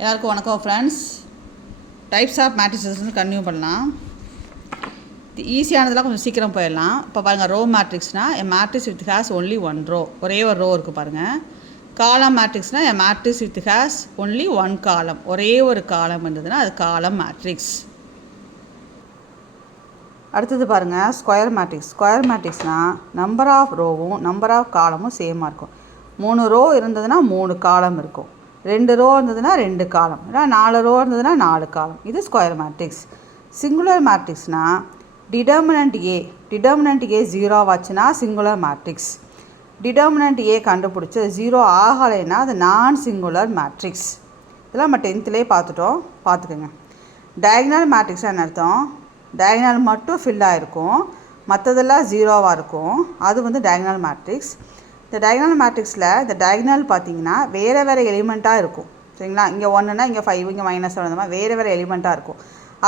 எல்லாருக்கும் வணக்கம் friends. Types of மேட்ரிக்ஸஸ்னு கன்டினியூ பண்ணலாம். ஈஸியானதெல்லாம் கொஞ்சம் சீக்கிரம் போயிடலாம். இப்போ பாருங்கள், ரோ மேட்ரிக்ஸ்னால் a matrix with has only one row, ஒரே ஒரு ரோ இருக்குது பாருங்கள். காலம் மேட்ரிக்ஸ்னால் a matrix with has only one column, ஒரே ஒரு காலம் இருந்ததுன்னா அது காலம் மேட்ரிக்ஸ். அடுத்தது பாருங்கள், ஸ்கொயர் மேட்ரிக்ஸ். ஸ்கொயர் மேட்ரிக்ஸ்னால் நம்பர் ஆஃப் ரோவும் நம்பர் ஆஃப் காலமும் சேமாக இருக்கும். 3 ரோ இருந்ததுன்னா 3 காலம் இருக்கும், 2 ரோ இருந்ததுன்னா 2 காலம், இல்லை 4 ரோ இருந்ததுன்னா 4 காலம். இது ஸ்கொயர் மேட்ரிக்ஸ். சிங்குலர் மேட்ரிக்ஸ்னால் டிடர்மினன்ட் ஏ 0 ஆச்சுன்னா சிங்குலர் மேட்ரிக்ஸ். டிடர்மினன்ட் ஏ கண்டுபிடிச்சி 0 ஆகலைன்னா அது நான் சிங்குலர் மேட்ரிக்ஸ். இதெல்லாம் நம்ம 10th பார்த்துட்டோம், பார்த்துக்கோங்க. டயகனல் மேட்ரிக்ஸ் என்ன அர்த்தம்? டயகனல் மட்டும் ஃபில் ஆகிருக்கும், மற்றதெல்லாம் 0வாக இருக்கும், அது வந்து டயகனல் மேட்ரிக்ஸ். இந்த டயகனல் மேட்ரிக்ஸில் இந்த டயகனல் பார்த்திங்கன்னா வேறு எலிமெண்ட்டாக இருக்கும், சரிங்களா? இங்கே 1னா இங்கே 5, இங்கே -7, அந்த மாதிரி வேறு எலிமெண்ட்டாக இருக்கும்,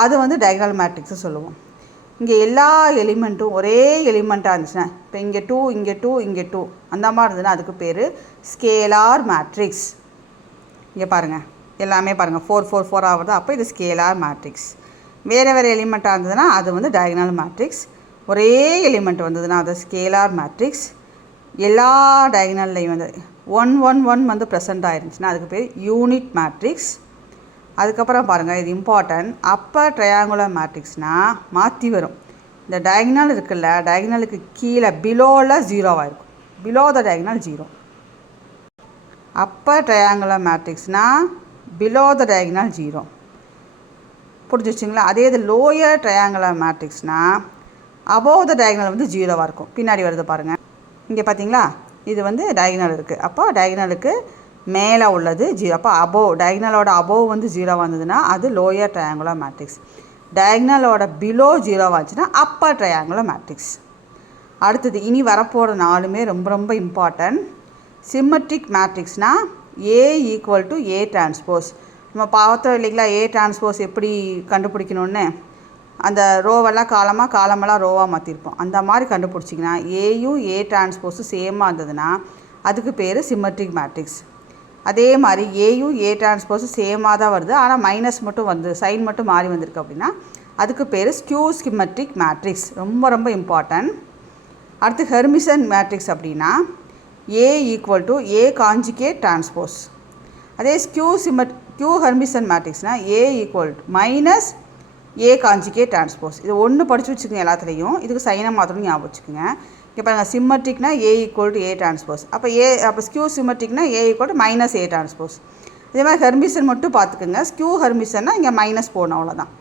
அது வந்து டயகனல் மேட்ரிக்ஸு சொல்லுவோம். இங்கே எல்லா எலிமெண்ட்டும் ஒரே எலிமெண்ட்டாக இருந்துச்சுன்னா, இப்போ இங்கே 2, இங்கே 2, இங்கே 2 அந்த மாதிரி இருந்ததுன்னா அதுக்கு பேர் ஸ்கேலார் மேட்ரிக்ஸ். இங்கே பாருங்கள், எல்லாமே பாருங்கள் 4, 4, 4 ஆகுது, அப்போ இது ஸ்கேலார் மேட்ரிக்ஸ். வேறு எலிமெண்ட்டாக இருந்ததுன்னா அது வந்து டயகனல் மேட்ரிக்ஸ். ஒரே எலிமெண்ட் வந்ததுன்னா அது ஸ்கேலார் மேட்ரிக்ஸ். எல்லா டயகனல்லையும் வந்து 1, 1, 1 வந்து ப்ரெசென்ட் ஆகிருந்துச்சுன்னா அதுக்கு பேர் யூனிட் மேட்ரிக்ஸ். அதுக்கப்புறம் பாருங்கள், இது இம்பார்ட்டன்ட். அப்பர் ட்ரையாங்குலர் மேட்ரிக்ஸ்னால் மாற்றி வரும். இந்த டயகனல் இருக்குல்ல, டயகனலுக்கு கீழே பிலோவில் 0வாக இருக்கும், below the diagonal 0. Upper triangular மேட்ரிக்ஸ்னால் பிலோ த டயகனல் 0. புரிஞ்சு வச்சுங்களா? அதே இது லோயர் ட்ரையாங்குலர் மேட்ரிக்ஸ்னால் அபோவ் த டயகனல் வந்து 0வாக இருக்கும். பின்னாடி வருது பாருங்கள், இங்கே பார்த்தீங்களா? இது வந்து டயகனல் இருக்குது, அப்போ டயகனலுக்கு மேலே உள்ளது 0. அப்போ அபோவ், டயகனலோட அபோவ் வந்து 0வாக இருந்ததுன்னா அது லோயர் ட்ரையாங்குலர் மேட்ரிக்ஸ். டயகனலோட பிலோ 0வாக இருந்துச்சுன்னா அப்பர் ட்ரையாங்குலர் மேட்ரிக்ஸ். அடுத்தது இனி வரப்போகிற 4மே ரொம்ப ரொம்ப இம்பார்ட்டன்ட். சிம்மெட்ரிக் மேட்ரிக்ஸ்னால் A = A டிரான்ஸ்போஸ். நம்ம பார்த்தோம் இல்லைங்களா, A டிரான்ஸ்போஸ் எப்படி கண்டுபிடிக்கணுன்னு. அந்த ரோவெல்லாம் காலமெல்லாம் ரோவாக மாற்றிருப்போம், அந்த மாதிரி கண்டுபிடிச்சிங்கன்னா ஏயும் A டிரான்ஸ்போஸும் சேமாக இருந்ததுன்னா அதுக்கு பேர் சிம்மெட்ரிக் மேட்ரிக்ஸ். அதே மாதிரி ஏயும் A டிரான்ஸ்போஸும் சேமாக தான் வருது, ஆனால் மைனஸ் மட்டும் வந்து சைன் மட்டும் மாறி வந்திருக்கு அப்படின்னா அதுக்கு பேர் ஸ்கியூ சிம்மெட்ரிக் மேட்ரிக்ஸ். ரொம்ப ரொம்ப இம்பார்ட்டன்ட். அடுத்து ஹெர்மிசன் மேட்ரிக்ஸ் அப்படின்னா A = A காஞ்சுகேட் டிரான்ஸ்போஸ். அதே கியூ ஹெர்மிசன் மேட்ரிக்ஸ்னால் A = -A காஞ்சுகேட் டிரான்ஸ்போஸ். இது ஒன்று படித்து வச்சுக்கோங்க எல்லாத்துலேயும், இதுக்கு சைனை மாத்திரம் ஞாபகம் வச்சுக்கோங்க. இப்போ பாருங்கள், சிம்மெட்ரிக்னா A = A டிரான்ஸ்போஸ், அப்போ ஸ்கியூ சிம்மெட்ரிக்னா A = -A டிரான்ஸ்போஸ். இதே மாதிரி ஹெர்மிசன் மட்டும் பார்த்துக்குங்க. ஸ்கியூ ஹெர்மிசன்னா இங்கே மைனஸ் போடணும், அவ்வளோதான்.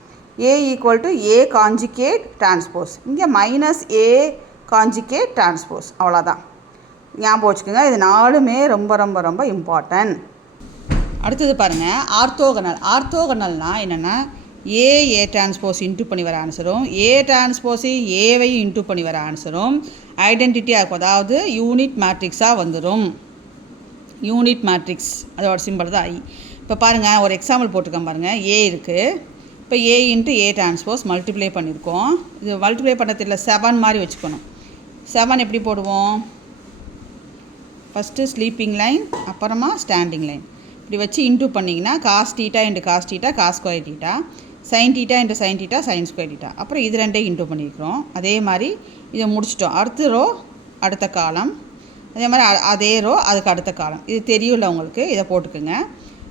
A = A காஞ்சுகேட் டிரான்ஸ்போஸ், இங்கே -A காஞ்சுகேட் டிரான்ஸ்போஸ், அவ்வளோதான். ஞாபகம் வச்சுக்கோங்க. இது 4மே ரொம்ப ரொம்ப ரொம்ப இம்பார்ட்டன்ட். அடுத்தது பாருங்கள், ஆர்த்தோகனல். ஆர்த்தோகனல்னால் என்னென்னா A டிரான்ஸ்போஸ் இன்ட்டு பண்ணி வர ஆன்சரும், A டிரான்ஸ்போஸை ஏவையும் இன்ட்டு பண்ணி வர ஆன்சரும் ஐடென்டிட்டியாக இருக்கும், அதாவது யூனிட் மேட்ரிக்ஸாக வந்துடும். யூனிட் மேட்ரிக்ஸ் அதோட சிம்பிள் தான் I. இப்போ பாருங்கள், ஒரு எக்ஸாம்பிள் போட்டிருக்கேன் பாருங்கள். A இருக்குது, இப்போ A × A டிரான்ஸ்போஸ் மல்டிப்ளை பண்ணியிருக்கோம். இது மல்டிப்ளை பண்ண தெரியல, 7 மாதிரி வச்சுக்கணும். 7 எப்படி போடுவோம்? ஃபஸ்ட்டு ஸ்லீப்பிங் லைன், அப்புறமா ஸ்டாண்டிங் லைன், இப்படி வச்சு இன்ட்டு பண்ணிங்கன்னா cos θ × cos θ cos square θ, sin θ × sin θ sin square θ. அப்புறம் இது 2 இன்ட்டு பண்ணியிருக்கிறோம். அதே மாதிரி இதை முடிச்சிட்டோம். அடுத்த ரோ அடுத்த காலம், அதே மாதிரி அதே ரோ அதுக்கு அடுத்த காலம். இது தெரியும்ல உங்களுக்கு, இதை போட்டுக்குங்க.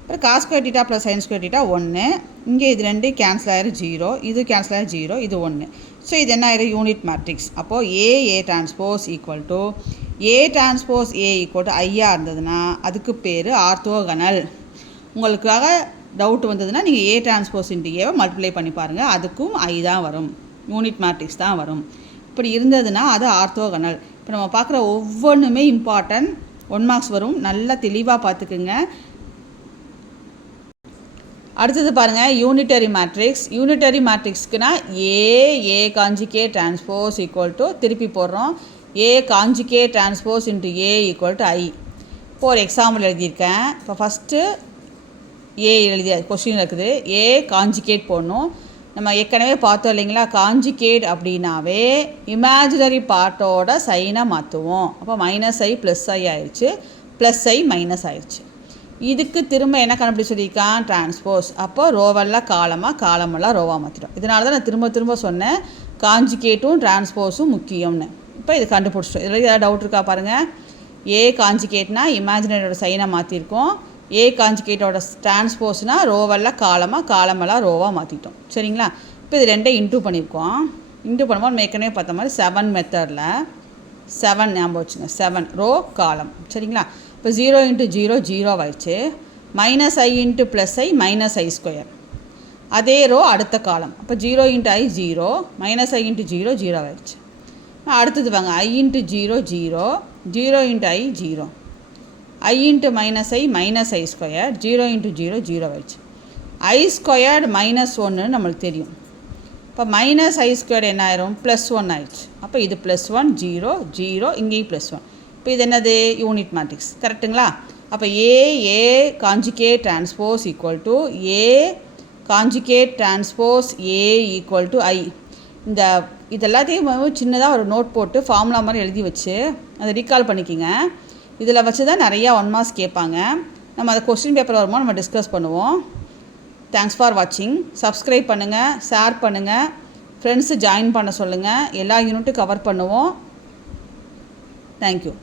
அப்புறம் cos ஸ்கொயர் θ + sin ஸ்கொயர் θ 1. இங்கே இது 2 கேன்சல் ஆகிடும் 0, இது கேன்சல் ஆகிடும் 0, இது 1. ஸோ இது என்ன ஆகிடும்? Unit matrix. அப்போது A transpose = A transpose A = ஐயா இருந்ததுன்னா அதுக்கு பேர் ஆர்த்தோகனல். உங்களுக்காக டவுட் வந்ததுன்னா நீங்கள் A டிரான்ஸ்போஸ் × Aவை மல்டிப்ளை பண்ணி பாருங்கள், அதுக்கும் I தான் வரும், யூனிட் மேட்ரிக்ஸ் தான் வரும். இப்படி இருந்ததுன்னா அது ஆர்த்தோகனல். இப்போ நம்ம பார்க்குற ஒவ்வொன்றுமே இம்பார்ட்டன்ட், 1 மார்க்ஸ் வரும், நல்லா தெளிவாக பார்த்துக்குங்க. அடுத்தது பாருங்கள், யூனிட்டரி மேட்ரிக்ஸ். யூனிட்டரி மேட்ரிக்ஸ்க்குனா A காஞ்சுகேட் டிரான்ஸ்போஸ் = திருப்பி போடுறோம், A conjugate transpose × A = I. இப்போ ஒரு எக்ஸாம்பிள் எழுதியிருக்கேன். இப்போ ஃபஸ்ட்டு A எழுதிய கொஸ்டின் இருக்குது, A காஞ்சுகேட் போடணும். நம்ம ஏற்கனவே பார்த்தோம் இல்லைங்களா, காஞ்சுகேட் அப்படின்னாவே இமேஜினரி பார்ட்டோட சைனை மாற்றுவோம். அப்போ -I +I ஆயிடுச்சு, +I - ஆயிடுச்சு. இதுக்கு திரும்ப என்ன கண்டுபிடிச்சி சொல்லியிருக்கான், டிரான்ஸ்போஸ். அப்போ ரோவெல்லாம் காலமாக, காலமெல்லாம் ரோவாக மாற்றிடும். இதனால தான் நான் திரும்ப திரும்ப சொன்னேன் காஞ்சிகேட்டும் டிரான்ஸ்போஸும் முக்கியம்னு. இப்போ இது கண்டுபிடிச்சிட்டோம். இதில் ஏதாவது டவுட் இருக்கா பாருங்கள். ஏ காஞ்சிகேட்னா இமேஜினரியோட சைனை மாற்றிருக்கோம். ஏ காஞ்சிகேட்டோட டிரான்ஸ்போஸ்னால் ரோவெல்லாம் காலமாக, காலமெல்லாம் ரோவாக மாற்றிட்டோம். சரிங்களா? இப்போ இது ரெண்டையும் இன்டூ பண்ணியிருக்கோம். இன்டூ பண்ணும்போது நம்ம ஏற்கனவே பார்த்த மாதிரி 7 மெத்தடில் 7 ஞாபகம் வச்சுங்க. 7 ரோ காலம். சரிங்களா? இப்போ 0 × 0 0 ஆயிடுச்சு. -i × +i -i². அதே ரோ அடுத்த காலம். அப்போ 0 × i 0, -i × 0 0 ஆயிடுச்சு. அடுத்தது வாங்க, i × 0 0, 0 × i 0, i × -i -i², 0 × 0 0 ஆயிடுச்சு. i² -1 நம்மளுக்கு தெரியும். இப்போ -i² என்ன ஆயிரும், +1 ஆயிடுச்சு. அப்போ இது +1 0 0, இங்கேயும் +1. இப்போ இது என்னது, யூனிட் மேட்ரிக்ஸ். கரெக்டுங்களா? அப்போ A conjugate transpose equal to A conjugate transpose A equal to I. இந்த இதெல்லாத்தையும் சின்னதாக ஒரு நோட் போட்டு ஃபார்முலா மாதிரி எழுதி வச்சு அதை ரீகால் பண்ணிக்கிங்க. இதில் வச்சு தான் நிறையா 1 மார்க்ஸ் கேட்பாங்க. நம்ம அதை கொஸ்டின் பேப்பர் வரும்போது நம்ம டிஸ்கஸ் பண்ணுவோம். தேங்க்ஸ் ஃபார் வாட்சிங். சப்ஸ்கிரைப் பண்ணுங்கள், ஷேர் பண்ணுங்கள், ஃப்ரெண்ட்ஸு ஜாயின் பண்ண சொல்லுங்கள். எல்லா யூனிட்டும் கவர் பண்ணுவோம். தேங்க்யூ.